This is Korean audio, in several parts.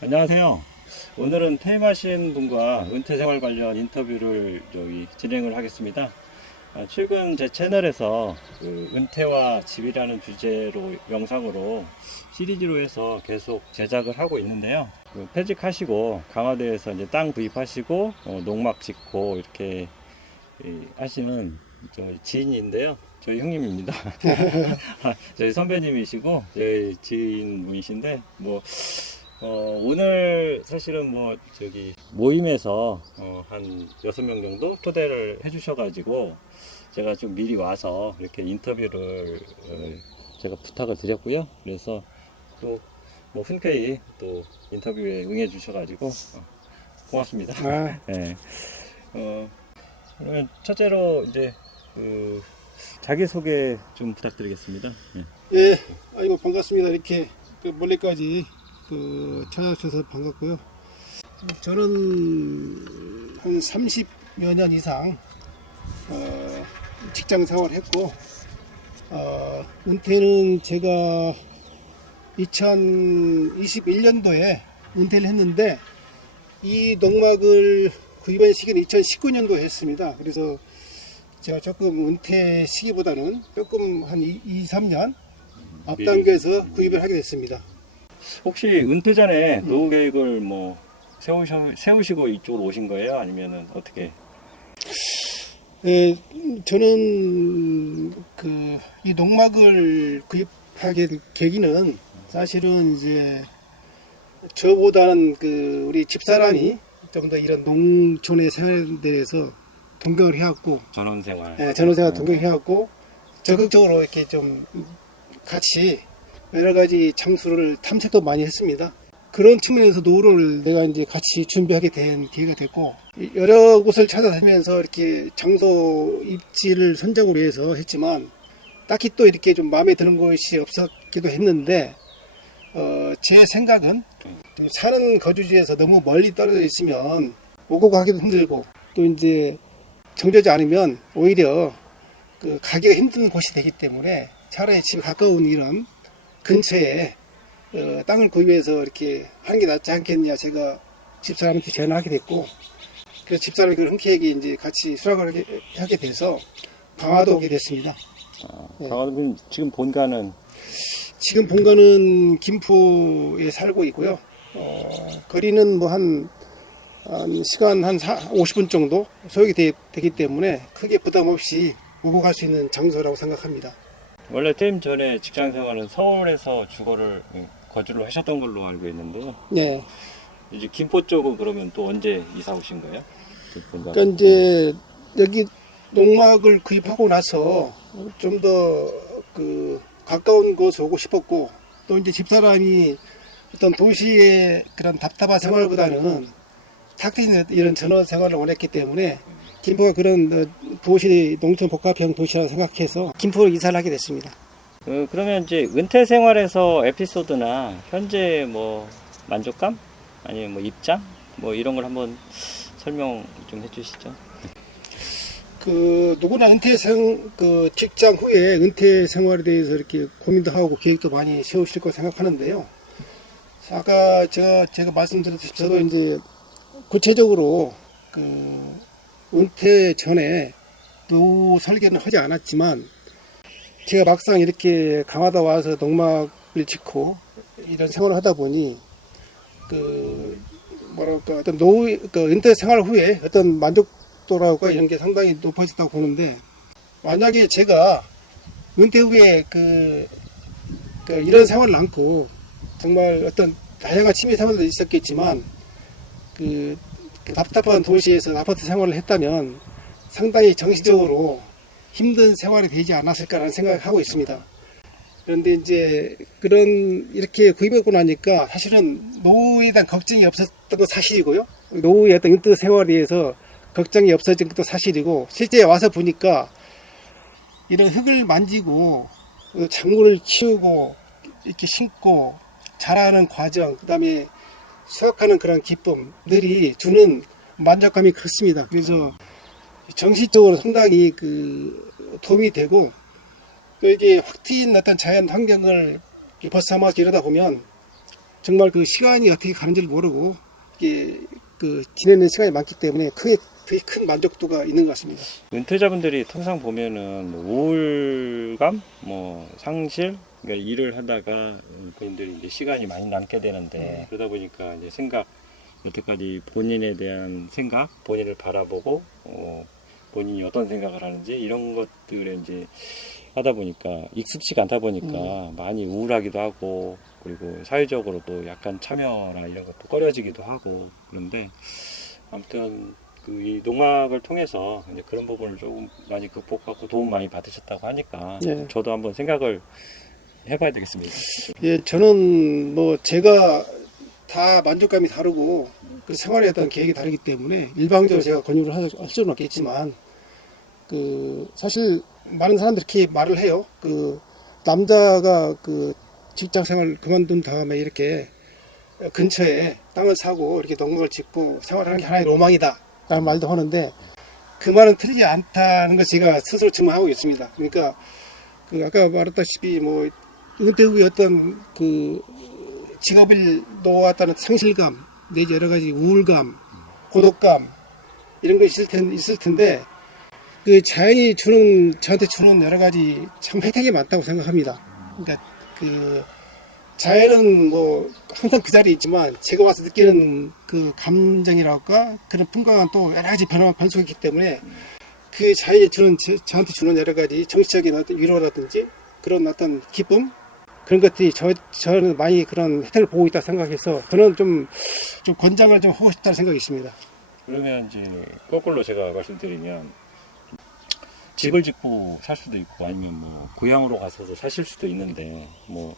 안녕하세요. 오늘은 퇴임하신 분과 은퇴생활 관련 인터뷰를 진행을 하겠습니다. 최근 제 채널에서 은퇴와 집이라는 주제로 영상으로 시리즈로 해서 계속 제작을 하고 있는데요. 퇴직하시고 강화도에서 이제 땅 구입하시고 농막 짓고 이렇게 하시는 지인인데요. 저희 형님입니다. 저희 선배님이시고 저희 지인분이신데 오늘 사실은 모임에서 한 6명 정도 초대를 해주셔가지고 제가 좀 미리 와서 이렇게 인터뷰를 제가 부탁을 드렸고요. 그래서 또 흔쾌히 또 인터뷰에 응해 주셔가지고 고맙습니다. 네. 그러면 첫째로 이제 자기소개 좀 부탁드리겠습니다. 네. 예, 아이고 반갑습니다. 이렇게 멀리까지 찾아주셔서 반갑고요. 저는 한 30여 년 이상 직장 생활했고 은퇴는 제가 2021년도에 은퇴를 했는데 이 농막을 구입한 시기는 2019년도에 했습니다. 그래서 제가 조금 은퇴 시기보다는 조금 한 2-3년 앞당겨서 구입을 하게 됐습니다. 혹시 은퇴 전에 노후 계획을 세우시고 이쪽으로 오신 거예요? 아니면은 어떻게? 네, 저는 이 농막을 구입하게 된 계기는 사실은 이제 저보다는 우리 집사람이 좀 더 이런 농촌의 생활에 대해서 동경을 해왔고, 전원생활. 네, 전원생활 동경해왔고 적극적으로 이렇게 좀 같이 여러 가지 장소를 탐색도 많이 했습니다. 그런 측면에서 노후를 내가 이제 같이 준비하게 된 기회가 됐고, 여러 곳을 찾아다니면서 이렇게 장소 입지를 선정을 위해서 했지만, 딱히 또 이렇게 좀 마음에 드는 것이 없었기도 했는데, 제 생각은 사는 거주지에서 너무 멀리 떨어져 있으면 오고 가기도 힘들고, 또 이제 정되지 않으면 오히려 가기가 힘든 곳이 되기 때문에 차라리 집 가까운 이런 근처에 땅을 구입해서 이렇게 하는 게 낫지 않겠냐, 제가 집사람한테 전화하게 됐고, 그래서 집사람이 그걸 흔쾌히 이제 같이 수락을 하게 돼서 강화도 오게 됐습니다. 강화도 지금 본가는? 지금 본가는 김포에 살고 있고요. 거리는 한 시간 한 50분 정도 소요가 되기 때문에 크게 부담 없이 오고 갈 수 있는 장소라고 생각합니다. 원래 퇴임 전에 직장 생활은 서울에서 거주를 하셨던 걸로 알고 있는데요. 네. 이제 김포 쪽은 그러면 또 언제 이사 오신 거예요? 그러니까 이제 여기 농막을 구입하고 나서 좀 더 가까운 곳에 오고 싶었고, 또 이제 집사람이 어떤 도시의 그런 답답한 생활보다는 탁 트인 이런 전원 생활을 원했기 때문에 김포가 그런 도시, 농촌 복합형 도시라고 생각해서 김포로 이사를 하게 됐습니다. 그러면 이제 은퇴 생활에서 에피소드나 현재 만족감? 아니면 입장? 이런 걸 한번 설명 좀 해주시죠. 누구나 직장 후에 은퇴 생활에 대해서 이렇게 고민도 하고 계획도 많이 세우실 거 생각하는데요. 아까 제가 말씀드렸듯이 저도 이제 구체적으로 은퇴 전에 노후 설계는 하지 않았지만, 제가 막상 이렇게 강화도 와서 농막을 짓고 이런 생활을 하다 보니 어떤 노후 은퇴 생활 후에 어떤 만족도라고 이런 게 상당히 높아졌다고 보는데, 만약에 제가 은퇴 후에 이런 생활을 않고 정말 어떤 다양한 취미 생활도 있었겠지만 답답한 도시에서 아파트 생활을 했다면 상당히 정신적으로 힘든 생활이 되지 않았을까라는 생각을 하고 있습니다. 그런데 이제 이렇게 구입하고 나니까 사실은 노후에 대한 걱정이 없었던 건 사실이고요. 노후의 어떤 은퇴 생활에 대해서 걱정이 없어진 것도 사실이고, 실제 와서 보니까 이런 흙을 만지고 작물을 키우고 이렇게 심고 자라는 과정, 그 다음에 수확하는 그런 기쁨들이 주는 만족감이 컸습니다. 그래서 정신적으로 상당히 도움이 되고, 또 이게 확 트인 어떤 자연 환경을 벗삼아서 이러다 보면 정말 그 시간이 어떻게 가는지를 모르고 이게 그 지내는 시간이 많기 때문에 되게 큰 만족도가 있는 것 같습니다. 은퇴자분들이 통상 보면은 뭐 우울감, 뭐 상실, 그러니까 일을 하다가 본인들이 이제 시간이 많이 남게 되는데 그러다 보니까 이제 생각, 여태까지 본인에 대한 생각, 본인을 바라보고 본인이 어떤 생각을 하는지 이런 것들에 이제 하다 보니까 익숙치가 않다 보니까 많이 우울하기도 하고 그리고 사회적으로도 약간 참여나 이런 것도 꺼려지기도 하고 그런데 아무튼 이 농악을 통해서 이제 그런 부분을 조금 많이 극복하고 도움 많이 받으셨다고 하니까 네. 저도 한번 생각을 해봐야 되겠습니다. 예, 저는 뭐 제가 다 만족감이 다르고 그 생활에 어떤 계획이 다르기 때문에 일방적으로 제가 권유를 할 수는 없겠지만 그 사실 많은 사람들이 이렇게 말을 해요. 그 남자가 그 직장 생활 그만둔 다음에 이렇게 근처에 땅을 사고 이렇게 농막을 짓고 생활하는 게 하나의 로망이다 라는 말도 하는데 그 말은 틀리지 않다는 걸 제가 스스로 증명하고 있습니다. 그러니까 그 아까 말했다시피 뭐 은퇴 후에 어떤 그 직업을 놓았다는 상실감 내지 여러 가지 우울감, 고독감 이런 것이 있을 텐데 그 자연이 저한테 주는 여러 가지 참 혜택이 많다고 생각합니다. 그러니까 그 자연은 뭐 항상 그 자리에 있지만 제가 와서 느끼는 그 감정이랄까 그런 풍광은 또 여러 가지 변수가 있기 때문에 그 자연이 저한테 주는 여러 가지 정치적인 어떤 위로라든지 그런 어떤 기쁨 그런 것들이 저는 많이 그런 혜택을 보고 있다 생각해서 저는 좀 권장을 좀 하고 싶다는 생각이 있습니다. 그러면 이제 거꾸로 제가 말씀드리면 집을 짓고 살 수도 있고 아니면 뭐 고향으로 가서도 사실 수도 있는데 뭐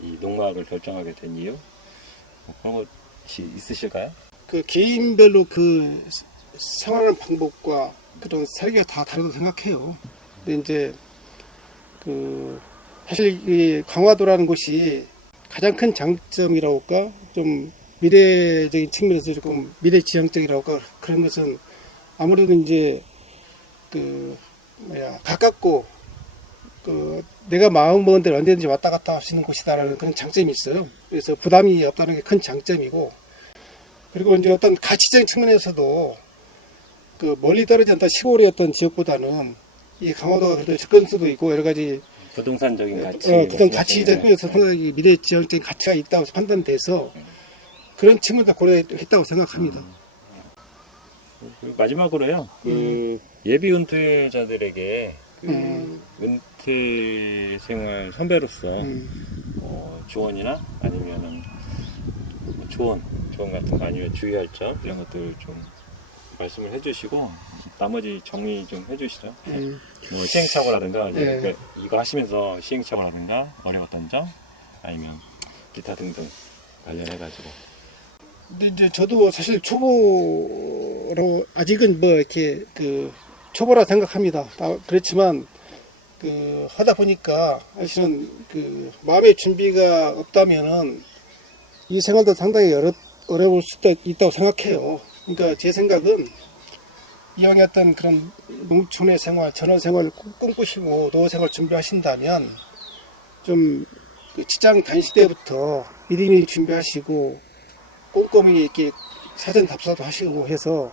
이 농악을 결정하게 된 이유 뭐 그런 것이 있으실까요? 그 개인별로 그 생활하는 방법과 그런 살기가 다 다르다고 생각해요. 근데 이제 그 사실 이 강화도라는 곳이 가장 큰 장점이라고 할까 좀 미래적인 측면에서 조금 미래지향적이라고 할까 그런 것은 아무래도 이제 그 가깝고 그 내가 마음 먹은 대로 언제든지 왔다 갔다 할 수 있는 곳이다라는 그런 장점이 있어요. 그래서 부담이 없다는 게 큰 장점이고 그리고 이제 어떤 가치적인 측면에서도 그 멀리 떨어진 어떤 시골의 어떤 지역보다는 이 강화도가 그래도 접근수도 있고 여러 가지 부동산적인 가치 그런 가치적인 측면에서 상당히 미래지향적인 가치가 있다고 판단돼서 그런 측면도 고려했다고 생각합니다. 마지막으로요. 그 예비 은퇴자들에게 그 은퇴 생활 선배로서 조언이나 아니면은 조언 같은 거 아니면 주의할 점 이런 것들 좀 말씀을 해주시고 나머지 정리 좀 해주시죠. 뭐 시행착오라든가 네. 이거 하시면서 시행착오라든가 어려웠던 점 아니면 기타 등등 관련해가지고. 근데 이제 저도 사실 초보로 아직은 뭐 이렇게 그 초보라 생각합니다. 그렇지만 그 하다 보니까 사실은 그 마음의 준비가 없다면은 이 생활도 상당히 어려울 수도 있다고 생각해요. 그러니까 제 생각은 이왕에 어떤 그런 농촌의 생활, 전원 생활을 꿈꾸시고 노후 생활 준비하신다면 좀 그 직장 다니실 때부터 미리미리 준비하시고 꼼꼼히 이렇게 사전 답사도 하시고 해서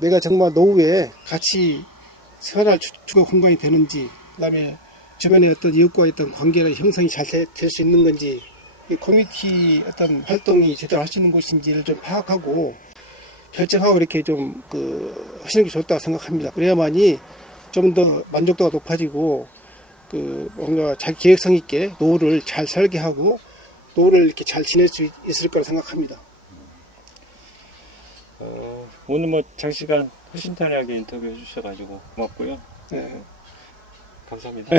내가 정말 노후에 같이 생활할 주거 공간이 되는지, 그다음에 주변에 어떤 이웃과의 어떤 관계가 형성이 잘 될 수 있는 건지, 커뮤니티 어떤 활동이 제대로 할 수 있는 곳인지를 좀 파악하고 결정하고 이렇게 좀 하시는 게 좋다고 생각합니다. 그래야만이 좀 더 만족도가 높아지고 뭔가 자기 계획성 있게 노후를 잘 설계하고 노후를 이렇게 잘 지낼 수 있을 거라 생각합니다. 오늘 뭐 장시간 허심탄회하게 인터뷰해 주셔가지고 고맙고요. 네. 감사합니다.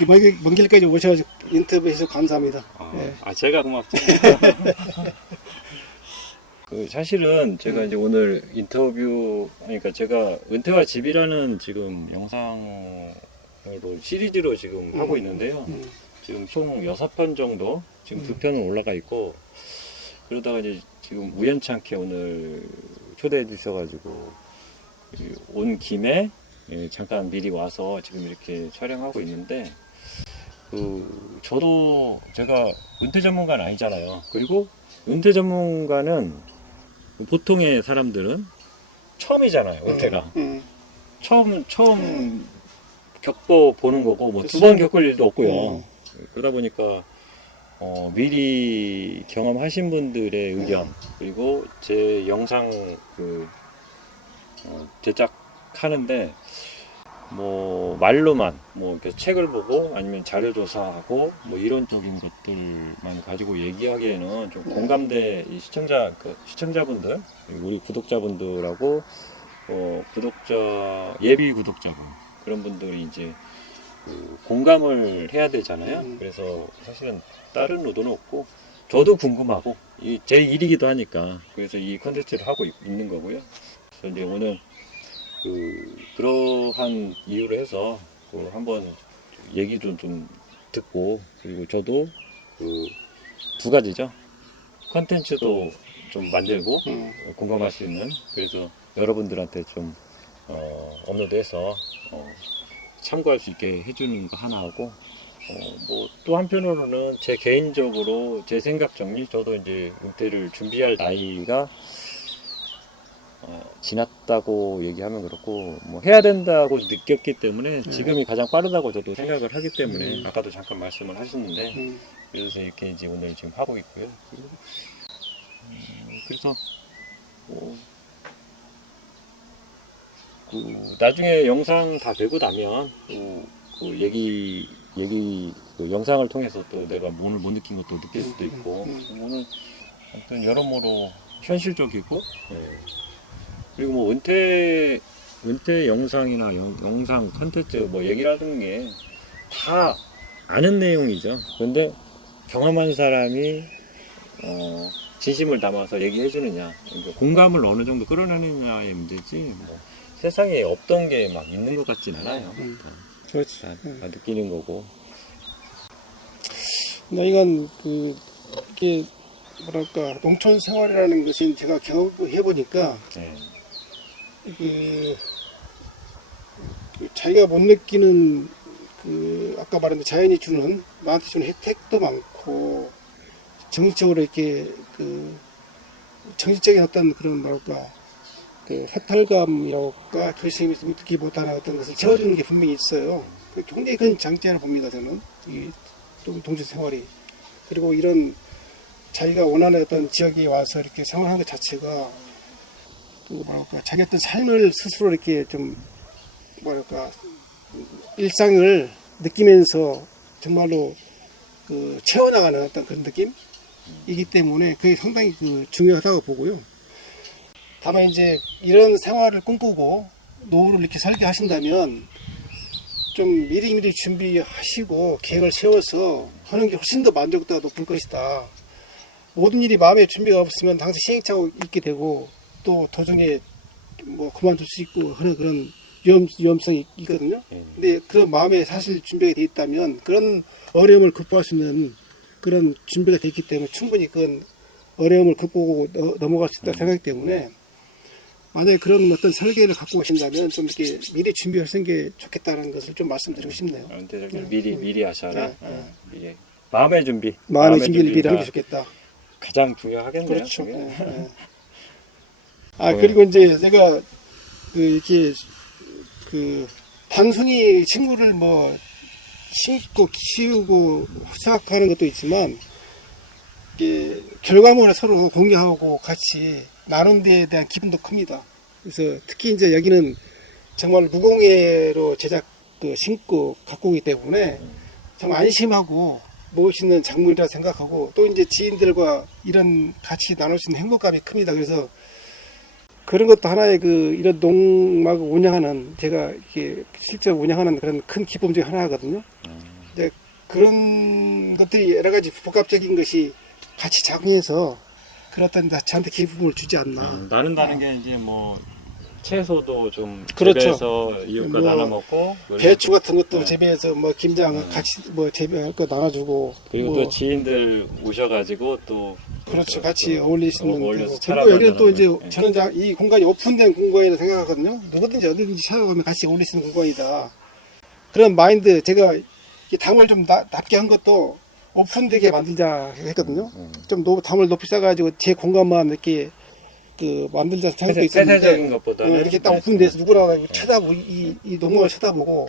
이거 먼 길까지 오셔서 인터뷰해 주셔서 감사합니다. 네. 제가 고맙죠. 사실은 제가 이제 오늘 인터뷰, 그러니까 제가 은퇴와 집이라는 지금 영상으로 시리즈로 지금 하고 있는데요. 지금 총 6편 정도, 지금 2편은 올라가 있고, 그러다가 이제 지금 우연찮게 오늘 초대해 주셔가지고, 온 김에 잠깐 미리 와서 지금 이렇게 촬영하고 있는데, 저도 제가 은퇴 전문가는 아니잖아요. 그리고 은퇴 전문가는 보통의 사람들은 처음이잖아요. 은퇴가 처음 겪어보는 거고 뭐 두 번 겪을 일도 없고요. 그러다 보니까 미리 경험하신 분들의 의견 그리고 제 영상 제작하는데 뭐 말로만 뭐 이렇게 책을 보고 아니면 자료 조사하고 뭐 이론적인 것들만 가지고 얘기하기에는 좀 공감대 이 시청자분들 그리고 우리 구독자분들하고 예비 구독자분 그런 분들이 이제 공감을 해야 되잖아요. 그래서 사실은 다른 의도는 없고 저도 궁금하고 제 일이기도 하니까 그래서 이 컨텐츠를 하고 있는 거고요. 그래서 이제 오늘 그러한 이유로 해서 한번 얘기도 좀 듣고 그리고 저도 두 가지죠. 컨텐츠도 좀 만들고 공감할 수 있는 그래서 여러분들한테 좀 업로드해서 참고할 수 있게 해주는 거 하나 하고 뭐 또 한편으로는 제 개인적으로 제 생각 정리 저도 이제 은퇴를 준비할 나이가 지났다고 얘기하면 그렇고 뭐 해야 된다고 느꼈기 때문에 지금이 가장 빠르다고 저도 생각을 하기 때문에 아까도 잠깐 말씀을 하셨는데 그래서 이렇게 이제 오늘 지금 하고 있고요. 그래서 나중에 영상 다 되고 나면 영상을 통해서 또 내가 오늘 못 느낀 것도 느낄 수도 있고 오늘 아무튼 여러모로 현실적이고 그리고 뭐 은퇴 영상이나 영상 컨텐츠 뭐 얘기라는 게 다 아는 내용이죠. 그런데 경험한 사람이 진심을 담아서 얘기해 주느냐 그러니까 공감을 어느 정도 끌어내느냐의 문제지 뭐 세상에 없던 게 막 있는 것 같진 않아요. 그렇지. 다 느끼는 거고. 이건 이게 뭐랄까 농촌 생활이라는 것이 제가 경험해 보니까 자기가 못 느끼는 아까 말한 자연이 나한테 주는 혜택도 많고 정신적으로 이렇게 정신적인 어떤 그런 뭐랄까 해탈감이랄까 교수님이 느끼지 못하는 어떤 것을 채워주는 게 분명히 있어요. 굉장히 큰 장점을 봅니다. 저는 이 동지 생활이 그리고 이런 자기가 원하는 어떤 지역에 와서 이렇게 생활하는 것 자체가 자기 어떤 삶을 스스로 이렇게 좀 일상을 느끼면서 정말로 채워나가는 어떤 그런 느낌이기 때문에 그게 상당히 중요하다고 보고요. 다만 이제 이런 생활을 꿈꾸고 노후를 이렇게 설계하신다면 좀 미리미리 준비하시고 계획을 세워서 하는 게 훨씬 더 만족도가 높을 것이다. 모든 일이 마음에 준비가 없으면 항상 시행착오 있게 되고 또 도중에 뭐 그만둘 수 있고 하는 그런 위험성이 있거든요. 근데 그런 마음에 사실 준비가 돼 있다면 그런 어려움을 극복할 수 있는 그런 준비가 돼 있기 때문에 충분히 그건 어려움을 극복하고 넘어갈 수 있다고 생각하기 때문에 만약에 그런 어떤 설계를 갖고 계신다면 좀 이렇게 미리 준비하시는 게 좋겠다는 것을 좀 말씀드리고 싶네요. 미리 하셔라. 미리. 마음의 준비를 미리 하는 게 좋겠다. 가장 중요하겠네요. 그렇죠. 그리고 이제 제가 이렇게 단순히 친구를 뭐 심고 키우고 생각하는 것도 있지만 이게 결과물을 서로 공유하고 같이 나눈 데에 대한 기분도 큽니다. 그래서 특히 이제 여기는 정말 무공해로 심고 갖고 오기 때문에 정말 안심하고 먹을 수 있는 작물이라 생각하고 또 이제 지인들과 이런 같이 나눌 수 있는 행복감이 큽니다. 그래서 그런 것도 하나의 이런 농막을 운영하는 제가 이렇게 실제로 운영하는 그런 큰 기쁨 중에 하나거든요. 이제 그런 것들이 여러 가지 복합적인 것이 같이 작용해서 그렇다는 저한테 기쁨을 주지 않나. 나눈다는 게 이제 뭐 채소도 좀 그렇죠. 재배해서 이웃과 나눠 먹고 배추 같은 것도 재배해서 뭐 김장 같이 뭐 재배할 거 나눠주고 그리고 또 지인들 오셔가지고 또 그렇죠. 같이 어울릴 수 있는 어울려서 그리고 여기는 또 이제 거. 저는 이 공간이 오픈된 공간이라고 생각하거든요. 누구든지 어디든지 찾아가면 같이 어울릴 수 있는 공간이다. 그런 마인드 제가 이 담을 좀 낮게 한 것도 오픈되게 만들자 했거든요. 좀 담을 높이 쌓아가지고 제 공간만 이렇게 그 만들자 생각도 있었는데 폐쇄적인 것보다는 이렇게 딱 오픈돼서 누구나 쳐다보고 이 농막을 쳐다보고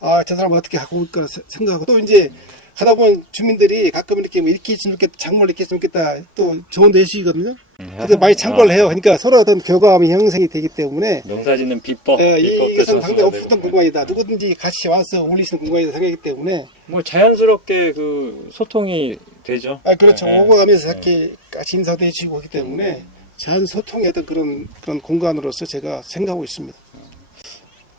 아 저 사람 어떻게 갖고 올 거라 생각하고 또 이제 가다 보면 주민들이 가끔 이렇게 뭐 이렇게 했으면 좋겠다 장모를 이렇게 했으면 좋겠다 또 좋은 예시거든요. 그래서 많이 참고를 해요. 그러니까 서로 어떤 교감이 형성이 되기 때문에 농사짓는 비법, 이것은 상당히 오픈된 공간이다. 누구든지 같이 와서 어울리시는 공간이다 생각하기 때문에 뭐 자연스럽게 그 소통이 되죠. 그렇죠. 네. 오고 가면서 이렇게 같이 인사도 해주고 하기 때문에 자연 소통의 어떤 그런 공간으로서 제가 생각하고 있습니다.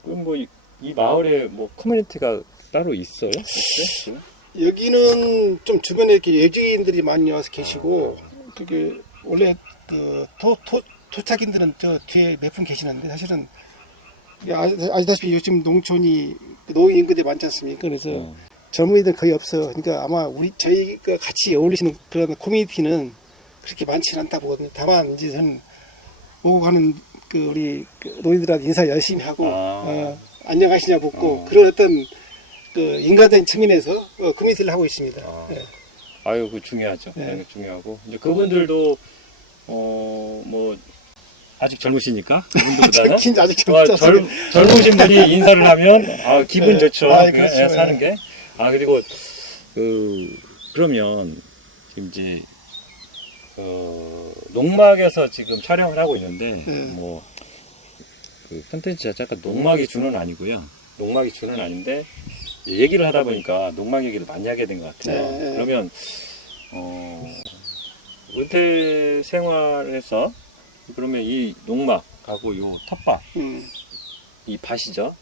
그럼 뭐 이 마을에 뭐 커뮤니티가 따로 있어요? 혹시? 여기는 좀 주변에 이렇게 외지인들이 많이 와서 계시고 그게 원래 그 토착인들은 저 뒤에 몇 분 계시는데 사실은 아시다시피 요즘 농촌이 노인 인구들이 많지 않습니까? 그래서 젊은이들 거의 없어. 그러니까 아마 저희가 같이 어울리시는 그런 커뮤니티는 그렇게 많지는 않다 보거든요. 다만 이제 저는 오고 가는 그 우리 노인들한테 인사 열심히 하고 안녕하시냐 묻고 그런 어떤 그 인간적인 측면에서 커뮤니티를 하고 있습니다. 네. 아유, 그 중요하죠. 네. 중요하고 이제 그분들도 뭐 아직 젊으시니까 그분들보다는 아직 젊죠. 젊으신 분이 인사를 하면 기분 좋죠. 그렇죠. 사는 게. 그리고 그러면 지금 이제 농막에서 지금 촬영을 하고 있는데 뭐 그 컨텐츠 자체가 농막이 주는 아니고요. 농막이 주는 아닌데 얘기를 하다 보니까 농막 얘기를 많이 하게 된 것 같아요. 그러면 은퇴 생활에서 그러면 이 농막하고 요 텃밭 이 밭이죠.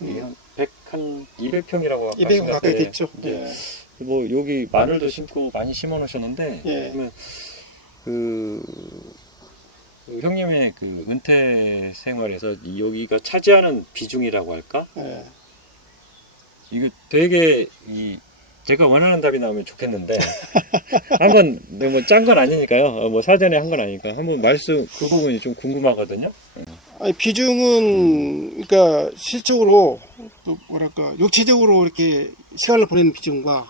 한 200평이라고 200평 가까이 됐죠. 뭐 여기 마늘도 심고 많이 심어 놓으셨는데 그러면 그 형님의 그 은퇴 생활에서 여기가 차지하는 비중이라고 할까? 이거 되게 제가 원하는 답이 나오면 좋겠는데 한번 뭐 짠 건 아니니까요. 뭐 사전에 한 건 아니니까 한번 그 부분이 좀 궁금하거든요. 비중은 그러니까 실적으로 뭐랄까 육체적으로 이렇게 시간을 보내는 비중과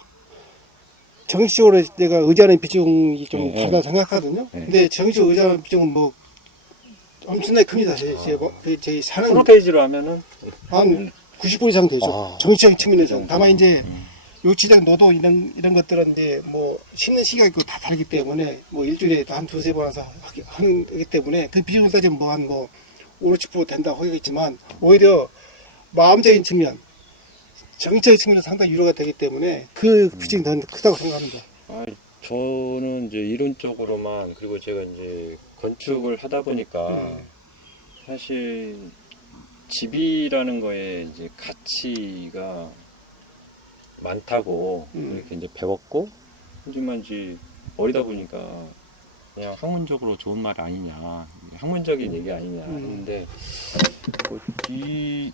정식적으로 내가 의지하는 비중이 좀 다르다 생각하거든요. 근데 정식적으로 의지하는 비중은 뭐 엄청나게 큽니다. 저희 사는 프로테이지로 하면은 한 90% 이상 되죠. 정치적인 측면에서. 다만 이제 육체적 노도 이런 것들은 이제 뭐 심는 시각이 다 다르기 때문에 뭐 일주일에 한 두세 번 와서 하기 때문에 그 비중을 따지면 뭐 한 5, 60% 된다고 하겠지만 오히려 마음적인 측면, 정치적인 측면에서 상당히 유료가 되기 때문에 그 비중이 더 크다고 생각합니다. 저는 이제 이론적으로만 그리고 제가 이제 건축을 하다 보니까 사실 집이라는 거에 이제 가치가 많다고 이렇게 이제 배웠고 하지만 이제 어리다 보니까 그냥 학문적으로 좋은 말 아니냐 학문적인 얘기 아니냐 했는데 이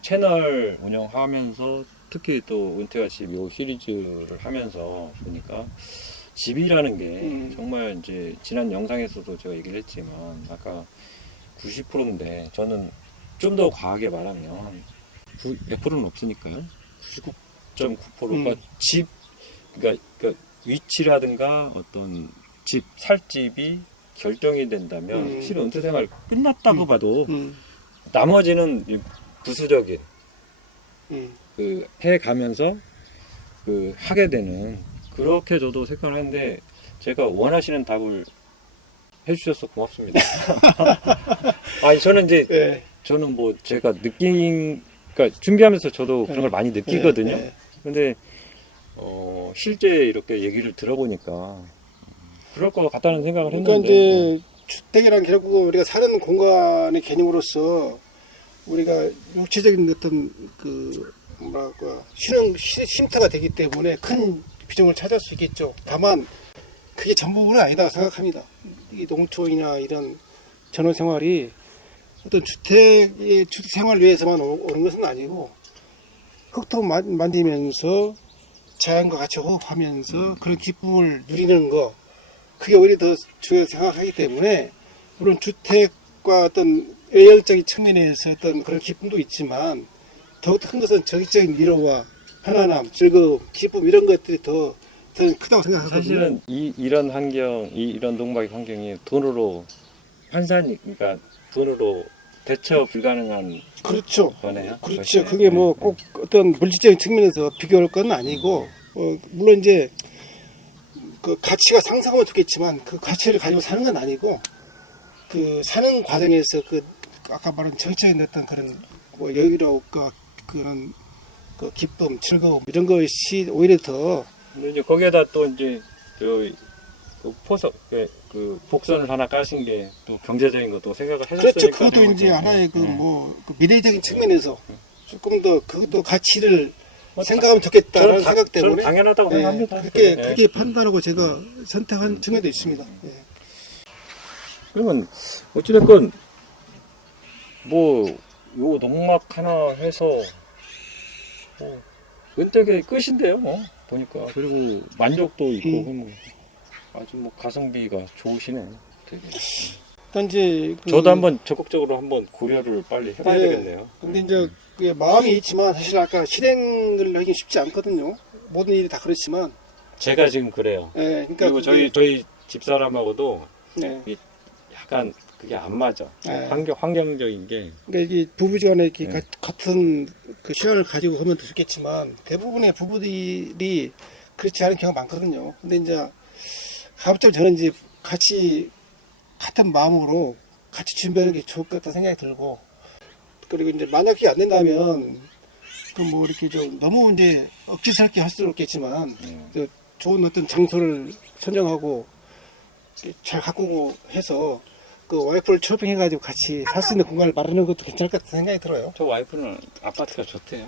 채널 운영하면서 특히 또 은퇴와 집 요 시리즈를 하면서 보니까 집이라는 게 정말 이제 지난 영상에서도 제가 얘기를 했지만 아까 90%인데 저는 좀 더 과하게 말하면 100%는 없으니까요. 99.9%가 집, 그러니까 위치라든가 어떤 살 집이 결정이 된다면 실은 은퇴 생활 끝났다고 봐도 나머지는 부수적인 그 해가면서 그 하게 되는 그렇게 저도 생각을 하는데 제가 원하시는 답을 해주셔서 고맙습니다. 저는 이제 저는 뭐 제가 그러니까 준비하면서 저도 그런 걸 많이 느끼거든요. 근데 실제 이렇게 얘기를 들어보니까 그럴 것 같다는 생각을 했는데. 그러니까 이제 주택이란 결국 우리가 사는 공간의 개념으로서 우리가 육체적인 어떤 그 뭐랄까 쉼터가 되기 때문에 큰 비중을 차지할 수 있겠죠. 다만 그게 전부는 아니다고 생각합니다. 이 농촌이나 이런 전원 생활이 어떤 주택 생활 위해서만 오는 것은 아니고 흙도 만지면서 자연과 같이 호흡하면서 그런 기쁨을 누리는 거 그게 오히려 더 중요하다고 생각하기 때문에 물론 주택과 어떤 외형적인 측면에서 어떤 그런 기쁨도 있지만 더 큰 것은 적극적인 위로와 편안함, 즐거움, 기쁨 이런 것들이 더 저는 크다고 생각하거든요. 사실은 이런 환경, 이런 농막 환경이 돈으로 환산이, 그러니까 돈으로 대처 불가능한 그렇죠. 거네요. 그렇죠. 그게 뭐 꼭 어떤 물질적인 측면에서 비교할 건 아니고, 물론 이제 그 가치가 상승하면 좋겠지만 그 가치를 가지고 사는 건 아니고, 그 사는 과정에서 그 아까 말한 정적인 어떤 그런 뭐 여유로움과 그런 그 기쁨, 즐거움 이런 것이 오히려 더 근데 이제 거기에다 또 이제 그 포석, 그 복선을 하나 까신 게 또 경제적인 것도 생각을 해줬으니까. 그렇죠. 그것도 이제 하나의 그 뭐 미래적인 측면에서 조금 더 그것도 가치를 생각하면 좋겠다라는 생각 때문에 저는 당연하다고 예, 생각합니다. 그렇게 판단하고 제가 선택한 측면도 있습니다. 예. 그러면 어찌됐건 뭐 요 농막 하나 해서 뭐 은택의 끝인데요. 보니까 그리고 만족도 있고 뭐 아주 뭐 가성비가 좋으시네. 되게. 일단 이제 저도 한번 적극적으로 한번 고려를 빨리 해봐야 예. 되겠네요. 근데 이제 그게 마음이 있지만 사실 아까 실행을 하기 쉽지 않거든요. 모든 일이 다 그렇지만 제가 지금 그래요. 예, 그러니까 그리고 그게- 저희 집사람하고도 네. 약간 그게 안 맞아. 네. 환경적인 게. 그러니까 이게 부부지간에 이렇게 같은 그 시간을 가지고 하면 더 좋겠지만 대부분의 부부들이 그렇지 않은 경우가 많거든요. 근데 이제 가급적 저는 이제 같이 같은 마음으로 같이 준비하는 게 좋을 것 같다는 생각이 들고, 그리고 이제 만약 그게 안 된다면 그 뭐 이렇게 좀 너무 이제 억지스럽게 할 수는 없겠지만 저 좋은 어떤 장소를 선정하고 잘 가꾸고 해서 그 와이프를 초빙해가지고 같이 살 수 있는 공간을 마련하는 것도 괜찮을 것 같은 생각이 들어요. 저 와이프는 아파트가 좋대요.